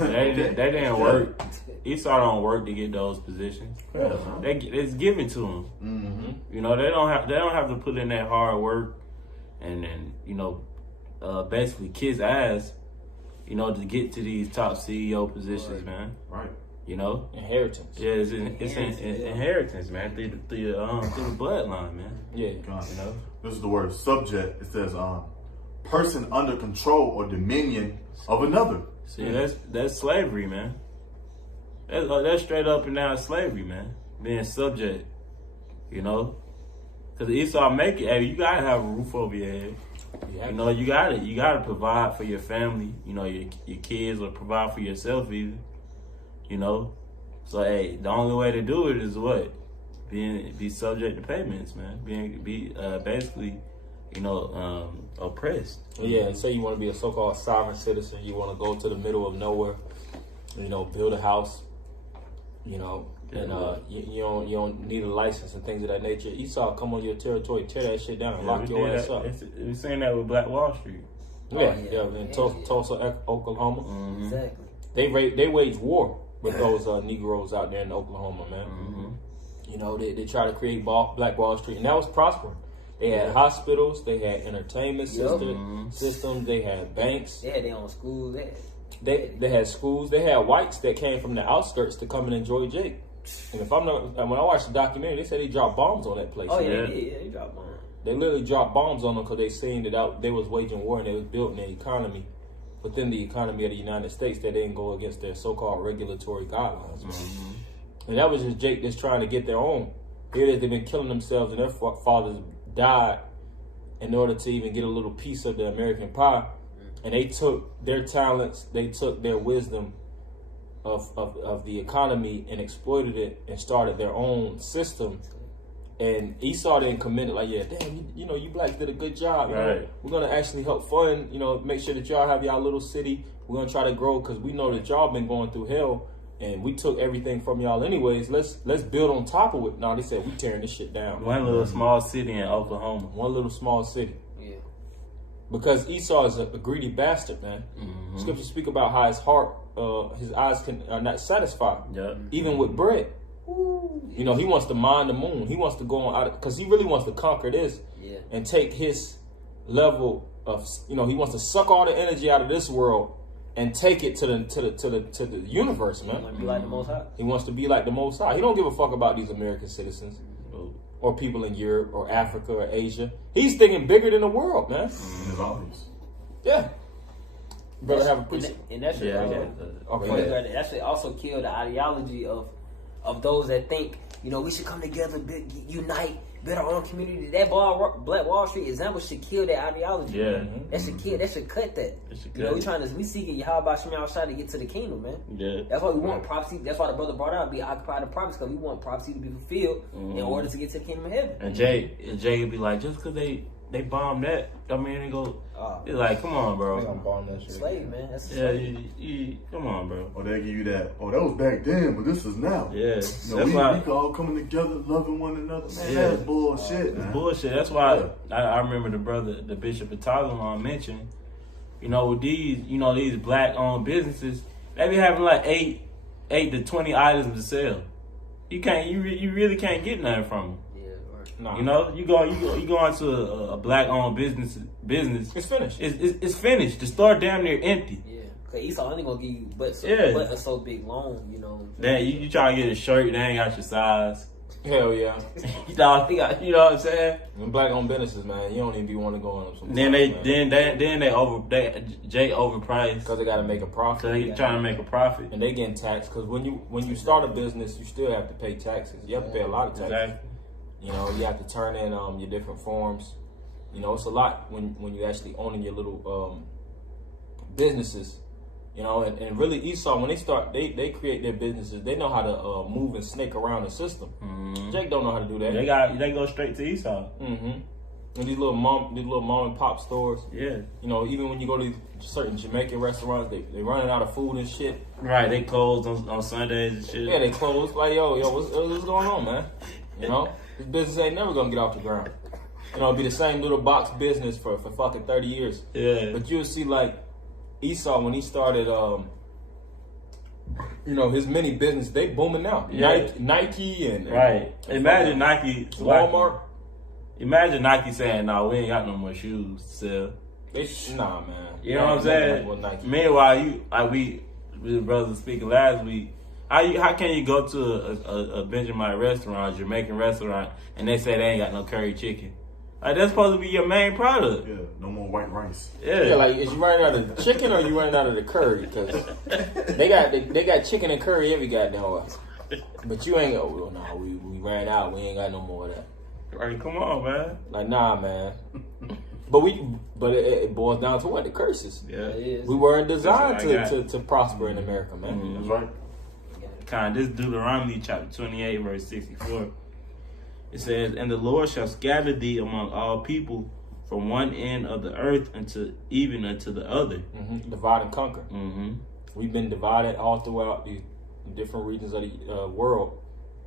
They didn't work. Esau don't work to get those positions. Yeah. It's given to them. You know, they don't have to put in that hard work and you know, basically kiss ass, you know, to get to these top CEO positions, man. Right. You know, Inheritance. yeah, it's inheritance, man, through the bloodline, man. Yeah. God. You know, This is the word subject. It says person under control or dominion of another. see, that's slavery, man. That's straight up and down slavery, man. Being subject, you know, because Esau make it. Hey, you gotta have a roof over your head. Yeah. You know, you gotta provide for your family. You know, your kids, or provide for yourself even. You know, so hey, the only way to do it is what? Be subject to payments, man. Be basically, you know, oppressed. Yeah, and say you want to be a so-called sovereign citizen. You want to go to the middle of nowhere, you know, build a house, you know, and you don't need a license and things of that nature. Esau come on your territory, tear that shit down, and lock your ass up. We seen that with Black Wall Street. Yeah, in Tulsa, Oklahoma. Exactly. They wage war with those Negroes out there in Oklahoma, man. You know, they try to create Black Wall Street, and that was prospering. They had hospitals, they had entertainment systems, they had banks. They had their own schools. They had schools. They had whites that came from the outskirts to come and enjoy Jake. And if I'm not, when I watched the documentary, they said they dropped bombs on that place. Oh yeah, they dropped bombs. They literally dropped bombs on them because they seen that they was waging war and they was building an economy within the economy of the United States that didn't go against their so-called regulatory guidelines. And that was just Jake just trying to get their own. Here they've been killing themselves and their fathers died in order to even get a little piece of the American pie. And they took their talents, they took their wisdom of the economy and exploited it and started their own system. And Esau didn't commit it like, yeah, damn, you know, you blacks did a good job. You know? We're going to actually help fund, you know, make sure that y'all have y'all little city. We're going to try to grow because we know that y'all been going through hell and we took everything from y'all anyways. Let's build on top of it. No, they said we tearing this shit down. One little small city in Oklahoma. One little small city. Yeah. Because Esau is a greedy bastard, man. Scriptures speak about how his heart, his eyes are not satisfied. Even with bread. You know, he wants to mine the moon. He wants to go on out because he really wants to conquer this and take his level of, you know, he wants to suck all the energy out of this world and take it to the universe, man. He wants to be like the Most High. He wants to be like the Most High. He don't give a fuck about these American citizens or people in Europe or Africa or Asia. He's thinking bigger than the world, man. It's obvious. Yeah. Brother, have a precinct. And that should that should also kill the ideology of those that think, you know, we should come together, unite, build our own community. That Black Wall Street example should kill that ideology. That should kill. That should cut that. You know, we seeking Yahweh Shema Shai to get to the kingdom, man. That's why we want prophecy. That's why the brother brought out be occupied in prophecy, because we want prophecy to be fulfilled in order to get to the kingdom of heaven. And Jay would be like, just because they they bomb that. I mean, they go. It's like, come on, bro. They gonna bomb that shit. Slave, man. That's a Yeah, slave. come on, bro. Or they give you that. Oh, that was back then, but this is now. Yeah, You know, that's we why. all coming together, loving one another. Man, Yeah. that's bullshit. It's Man. bullshit. That's why Yeah. I remember the Bishop of Tagalong mentioned, with these black-owned businesses, they be having like 8 to 20 items to sell. You really can't get nothing from them. Yeah, right. Nah. You go into a black-owned business. It's finished. It's finished. The store damn near empty. Yeah. Cause Esau only gonna give you but a so big loan, you know. Then you try to get a shirt, they ain't got your size. Hell yeah. You know what I'm saying? Them black-owned businesses, man, you don't even be want to go on them sometimes. Then they Jay overpriced because they got to make a profit. So they trying to make a profit. And they getting taxed because when you start a business, you still have to pay taxes. You have to pay a lot of taxes. Exactly. You have to turn in your different forms. It's a lot when you actually owning your little businesses. And really Esau, when they create their businesses, they know how to move and snake around the system. Mm-hmm. Jake don't know how to do that. They go straight to Esau. Mm-hmm. And these little mom and pop stores. Yeah. Even when you go to certain Jamaican restaurants, they running out of food and shit. Right, they closed on Sundays and shit. Yeah, they closed. Like, yo, what's going on, man? This business ain't never gonna get off the ground. It'll be the same little box business for fucking 30 years. Yeah. But you'll see, like, Esau, when he started, his mini business, they booming now. Yeah. Nike and Right. Imagine Nike. Walmart. Imagine Nike saying, "No, we ain't got no more shoes to sell." Nah, man. You know what I'm saying? Nike. Meanwhile, we brothers speaking last week. How can you go to a Benjamin restaurant, Jamaican restaurant, and they say they ain't got no curry chicken? Like, that's supposed to be your main product. Yeah, no more white rice. Yeah, like, is you running out of chicken or you running out of the curry? Because they got chicken and curry every goddamn way. But you ain't go, no, we ran out. We ain't got no more of that. Right, come on, man. Like, nah, man. But it boils down to what? The curses. Yeah. It is. We weren't designed to prosper in America, man. Mm-hmm. That's right. This Deuteronomy chapter 28, verse 64. It says, "And the Lord shall scatter thee among all people from one end of the earth even unto the other." Mm-hmm. Divide and conquer. Mm-hmm. We've been divided all throughout the different regions of the world.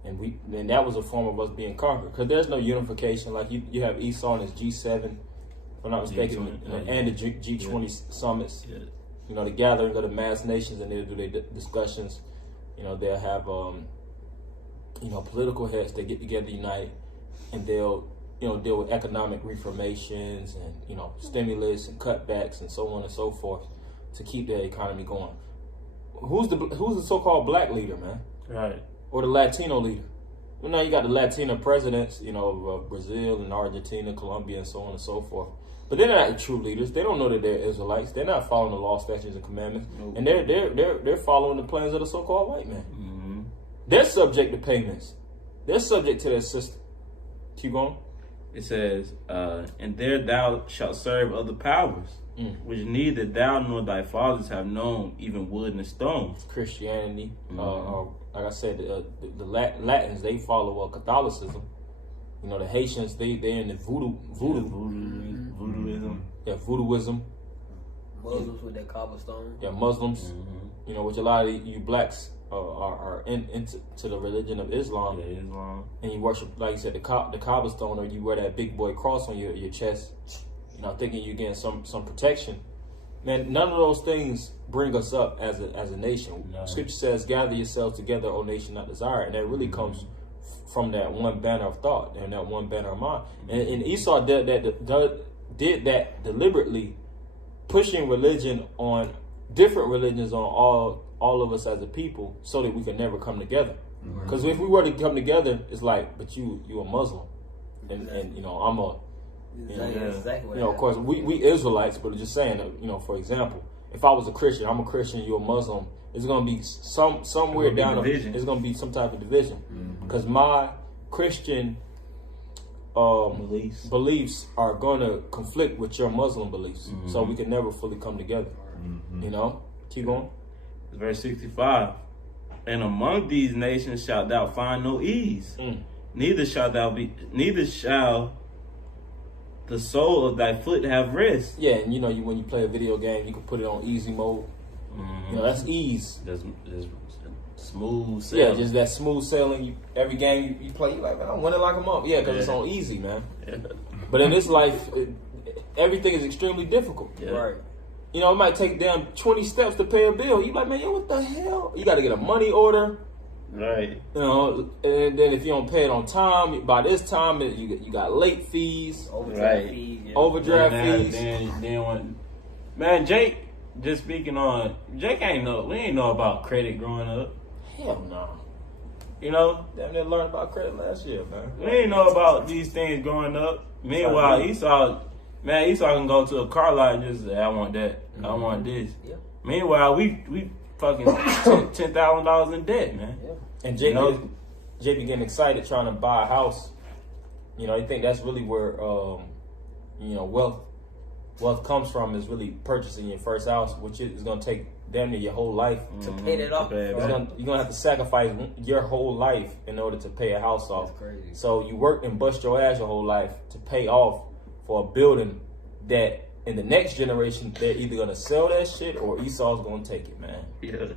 And that was a form of us being conquered. Because there's no unification. Like, you have Esau and his G7, if I'm not mistaken, and the G20 summits. Yeah. The gathering of the mass nations, and they'll do their discussions. They'll have, political heads that get together, unite, and they'll, deal with economic reformations and, stimulus and cutbacks and so on and so forth to keep their economy going. Who's the so-called black leader, man? Right. Or the Latino leader? Well, now you got the Latino presidents, of Brazil and Argentina, Colombia, and so on and so forth. But they're not the true leaders. They don't know that they're Israelites. They're not following the law, statutes, and commandments. Nope. And they're following the plans of the so-called white man. Mm-hmm. They're subject to payments. They're subject to their system. Keep going. It says, "And there thou shalt serve other powers, which neither thou nor thy fathers have known, even wood and stone." Christianity. Like I said, the Latins, they follow Catholicism. The Haitians, they're in the voodooism. Yeah, voodooism. Muslims with that cobblestone. Yeah, Muslims. Mm-hmm. Which a lot of you blacks are into the religion of Islam. Yeah, Islam. And you worship, like you said, the cobblestone, or you wear that big boy cross on your chest. Thinking you're getting some protection. Man, none of those things bring us up as a nation. No. Scripture says, "Gather yourselves together, O nation not desired," and that really comes from that one banner of thought and that one banner of mind. And Esau did that deliberately, pushing religion on different religions on all of us as a people, so that we can never come together. Because if we were to come together, it's like, but you a Muslim, and I'm a. Exactly. Of course, we Israelites, but just saying, for example, if I was a Christian, I'm a Christian, you're a Muslim, it's going to be somewhere down it's going to be some type of division. Because my Christian beliefs are going to conflict with your Muslim beliefs. So we can never fully come together. Keep going. Verse 65. "And among these nations shalt thou find no ease, neither shall the sole of thy foot have rest. Yeah, and you know, when you play a video game, you can put it on easy mode. You know, that's ease. That's smooth sailing. Yeah, just that smooth sailing. Every game you play, you like, man, I'm winning like a monk. Yeah, because it's on easy, man. Yeah. But in this life, everything is extremely difficult. Yeah. Right. You know, it might take damn 20 steps to pay a bill. You like, man, yo, what the hell? You got to get a money order. Right. You know, and then if you don't pay it on time, by this time you got late fees, Overdraft fees. Yeah. overdraft fees. Then when, man, Jake. Just speaking on, Jake we ain't know about credit growing up. Hell no. You know, Damn, they learned about credit last year, man. we ain't know about these things growing up. Meanwhile, Esau can go to a car lot and just say, I want that, I want this. Yeah. Meanwhile, we fucking $10,000 in debt, man. Yeah. And Jake be getting excited trying to buy a house. You know, you think that's really where you know, wealth comes from, is really purchasing your first house, which is going to take damn near your whole life To pay that off. pay it You're back. gonna have to sacrifice your whole life in order to pay a house off. That's crazy. So you work and bust your ass your whole life to pay off for a building that in the next generation they're either gonna sell that shit or Esau's gonna take it, man. Yeah.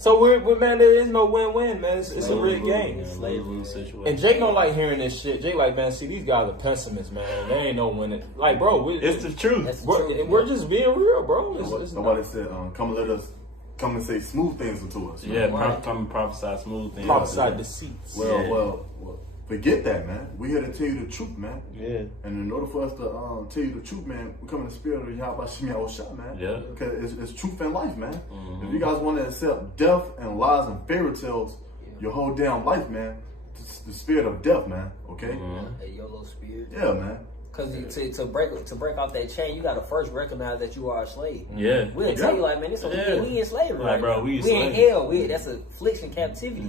So we're man, there is no win-win, man. It's a rigged game. Slavery situation. And Jake don't like hearing this shit. Jake like, man, see, these guys are pessimists, man. There ain't no winning. Like, bro, It's the truth. That's the truth. we're just being real, bro. It's Somebody said, come and say smooth things into us. Yeah, come and prophesy smooth things. prophesy deceits. Well, forget that, man. We here to tell you the truth, man. Yeah. And in order for us to tell you the truth, man, we come in the spirit of Yahweh Shemi Osha, man. Yeah. Because it's truth and life, man. If you guys want to accept death and lies and fairy tales your whole damn life, man, it's the spirit of death, man. Okay? A YOLO spirit. Yeah, man. Because to break off that chain, you got to first recognize that you are a slave. Yeah. We'll tell you like, man, we in slavery. Like, bro, we in in hell. That's affliction, captivity.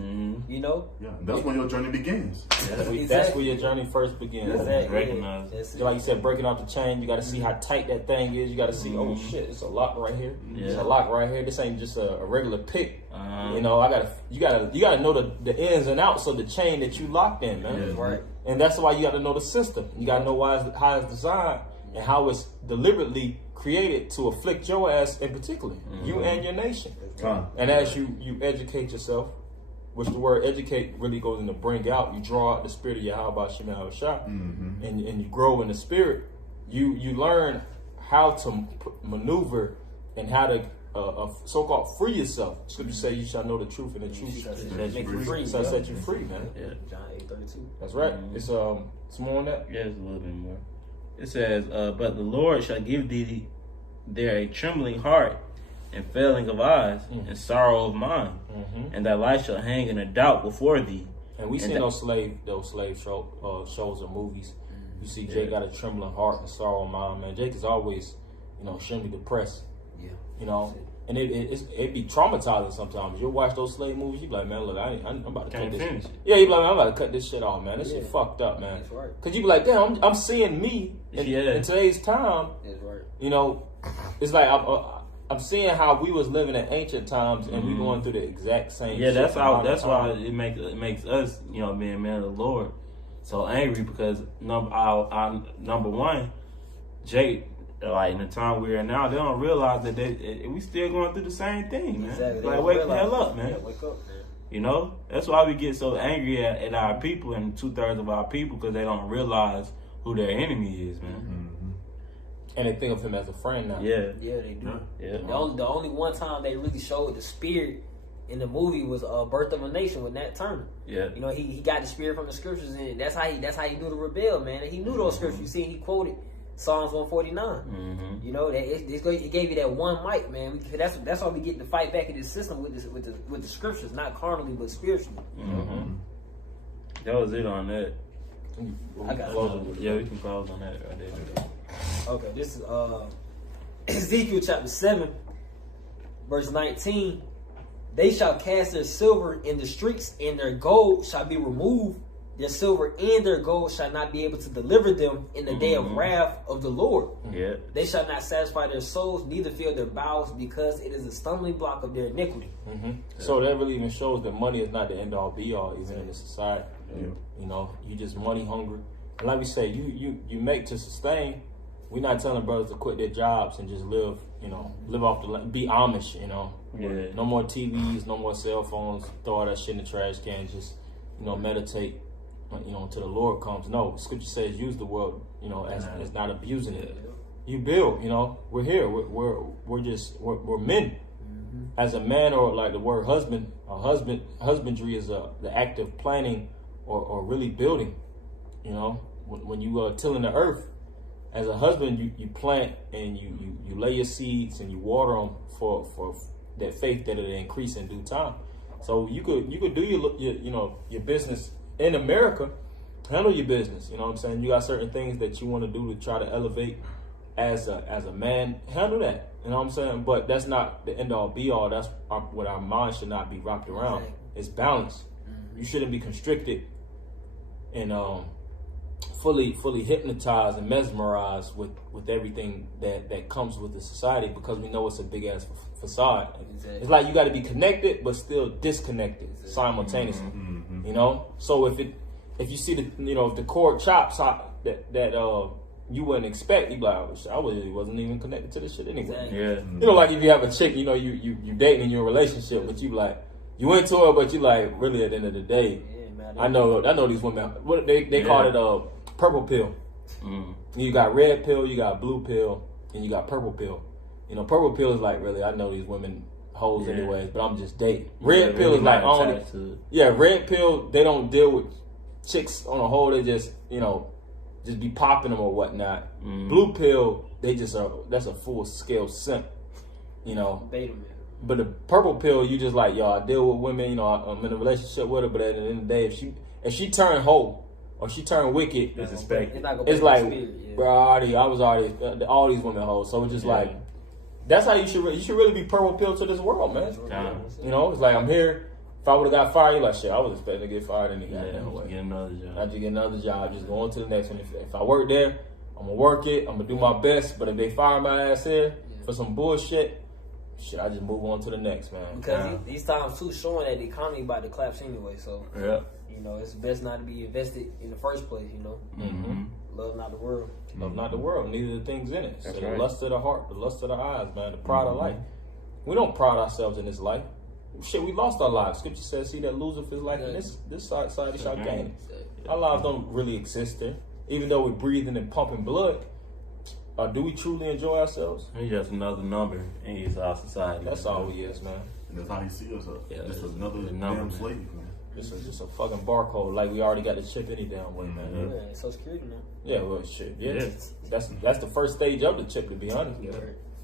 You know. Yeah, that's when your journey begins. That's where your journey first begins. Exactly. Recognize. That's Just like you said, breaking off the chain, you got to see how tight that thing is. You got to see, oh shit, it's a lock right here. It's a lock right here. This ain't just a regular pick. You know, you gotta know the ins and outs of the chain that you locked in, man. Yeah. right. And that's why you got to know the system. You got to know how it's designed and how it's deliberately created to afflict your ass in particular, you and your nation. And as you educate yourself, which the word educate really goes into bring out, you draw out the spirit of Yahweh Shema Shah, and you grow in the spirit, you learn how to maneuver and how to so-called free yourself. Scripture say you shall know the truth, and the truth shall make you free. So set you free, man. Yeah. John 8:32. That's right. It's some more on that. Yeah, it's a little bit more. It says, but the Lord shall give thee there a trembling heart and failing of eyes and sorrow of mind, and thy life shall hang in a doubt before thee. And we seen those slave shows or movies. You see Jake got a trembling heart and sorrow of mind, man. Jake is always, extremely depressed. Yeah. You know, and it be traumatizing sometimes. You'll watch those slave movies, you be like, man, look, I'm about to cut this. Finish it. Yeah, you be like, man, I'm about to cut this shit off, man. This shit fucked up, man. That's right. Cause you be like, damn, I'm seeing me in today's time. That's right. You know, it's like I'm seeing how we was living in ancient times, and we going through the exact same. Yeah, shit that's why it makes us, being men of the Lord, so angry, because number one, Jake, like in the time we're in now, they don't realize that we still going through the same thing, man. Exactly. Like, wake the hell up, man. Yeah, wake up, man. That's why we get so angry at our people and 2/3 of our people, because they don't realize who their enemy is, man. And they think of him as a friend now. Yeah. Yeah, they do. Yeah. The only one time they really showed the spirit in the movie was Birth of a Nation with Nat Turner. Yeah. He got the spirit from the scriptures, and that's how he knew to rebel, man. He knew those scriptures. You see, he quoted Psalms 149. It gave you that one mic, man. That's why we get to fight back in this system with the scriptures, not carnally but spiritually. That was it on that. I got Yeah, we can close on that right there. Okay, this is Ezekiel chapter 7, verse 19. They shall cast their silver in the streets, and their gold shall be removed. Their silver and their gold shall not be able to deliver them in the day of wrath of the Lord. Yeah. They shall not satisfy their souls, neither fill their bowels, because it is a stumbling block of their iniquity. So that really even shows that money is not the end all be all, even in this society. You just money hungry. And like we say, you make to sustain. We're not telling brothers to quit their jobs and just live off the land, be Amish, Yeah. No more TVs, no more cell phones, throw all that shit in the trash can, just, meditate, until the Lord comes. No, Scripture says use the word, as not abusing it. You build, we're here, we're men. As a man, or like the word husband, husbandry is the act of planting or really building, when you are tilling the earth. As a husband, you plant and you lay your seeds and you water them for that faith that it'll increase in due time. So you could do your business in America, handle your business. You know what I'm saying? You got certain things that you want to do to try to elevate as a man. Handle that. You know what I'm saying? But that's not the end all be all. That's what our mind should not be wrapped around. It's balance. You shouldn't be constricted and fully hypnotized and mesmerized with everything that comes with the society, because we know it's a big ass facade. Exactly. It's like you got to be connected but still disconnected simultaneously. So if you see if the cord chops that you wouldn't expect, you be like, I wasn't even connected to this shit anyway. Exactly. Yeah. Like if you have a chick, you dating in your relationship, but you like you into her, but you like really at the end of the day. I know these women. What they call it purple pill. You got red pill, you got blue pill, and you got purple pill. Purple pill is like, really, I know these women hoes anyways, but I'm just dating. Red pill is like red pill, they don't deal with chicks on a whole. They just just be popping them or whatnot. Blue pill, they just that's a full scale simp. But the purple pill, you just like, I deal with women, I'm in a relationship with her, but at the end of the day, if she turn hoe or she turn wicked, it's like, bro, I was already all these women hoes. So it's just like, that's how you should really be purple pill to this world, man. It's like, I'm here. If I would have got fired, you're like, shit, I was expecting to get fired in the goddamn way. Get another job. I just get another job, just go on to the next one. If I work there, I'm gonna work it. I'm gonna do my best. But if they fire my ass here for some bullshit, shit, I just move on to the next, man. Because these times too showing that the economy about to collapse anyway. So it's best not to be invested in the first place. Love not the world. Love not the world. Neither the things in it. So the lust of the heart, the lust of the eyes, man. The pride of life. We don't pride ourselves in this life. Shit, we lost our lives. Scripture says, "He that loseth his life in this side shall gain it." Our lives don't really exist there, even though we're breathing and pumping blood. Do we truly enjoy ourselves? He's just another number in our society. That's all we is, man. And that's how he sees us. Just another damn slave, man. Just a fucking barcode. Like we already got the chip any damn way, man. Yeah, Social Security now. Yeah, well, shit. Yeah, that's the first stage of the chip, to be honest.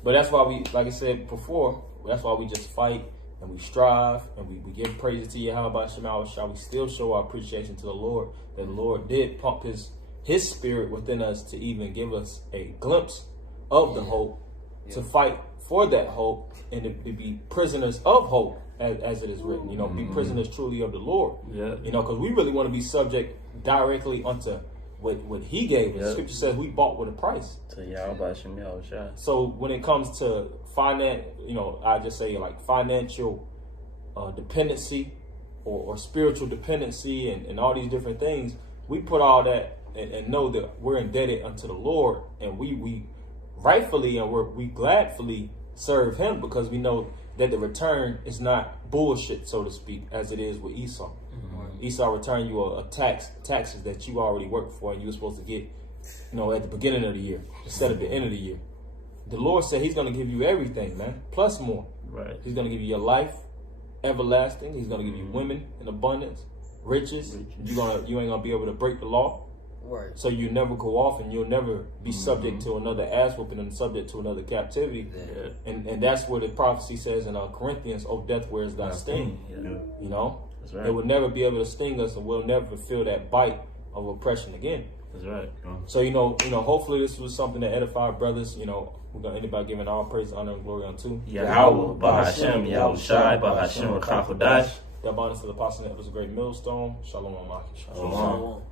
But that's why we, like I said before, that's why we just fight and we strive and we give praises to Yahweh Shema. Shall we still show our appreciation to the Lord, that the Lord did pump his spirit within us to even give us a glimpse of the hope, to fight for that hope, and to be prisoners of hope, as it is written. Be prisoners truly of the Lord. Because we really want to be subject directly unto what He gave us. Scripture says we bought with a price. So when it comes to finance, I just say like financial dependency or spiritual dependency and all these different things, we put all that and know that we're indebted unto the Lord, and we rightfully and we gladfully serve Him, because we know that the return is not bullshit, so to speak, as it is with Esau. Esau returned you a taxes that you already worked for, and you were supposed to get, at the beginning of the year instead of the end of the year. The Lord said He's going to give you everything, man, plus more. Right. He's going to give you your life, everlasting. He's going to give you women in abundance, riches. You ain't going to be able to break the law. Right. So you never go off, and you'll never be subject to another ass whooping and subject to another captivity. And that's where the prophecy says in Corinthians, "Oh, death, where is thy sting?" That's right. It will never be able to sting us, and we'll never feel that bite of oppression again. That's right. So hopefully this was something that edified brothers. We're gonna end by giving all praise, honor, and glory unto Yahweh, Bahashem, Yahushai, Bahashem, Rakakodash. The abundance of the apostle that was a great millstone. Shalom, Shalom.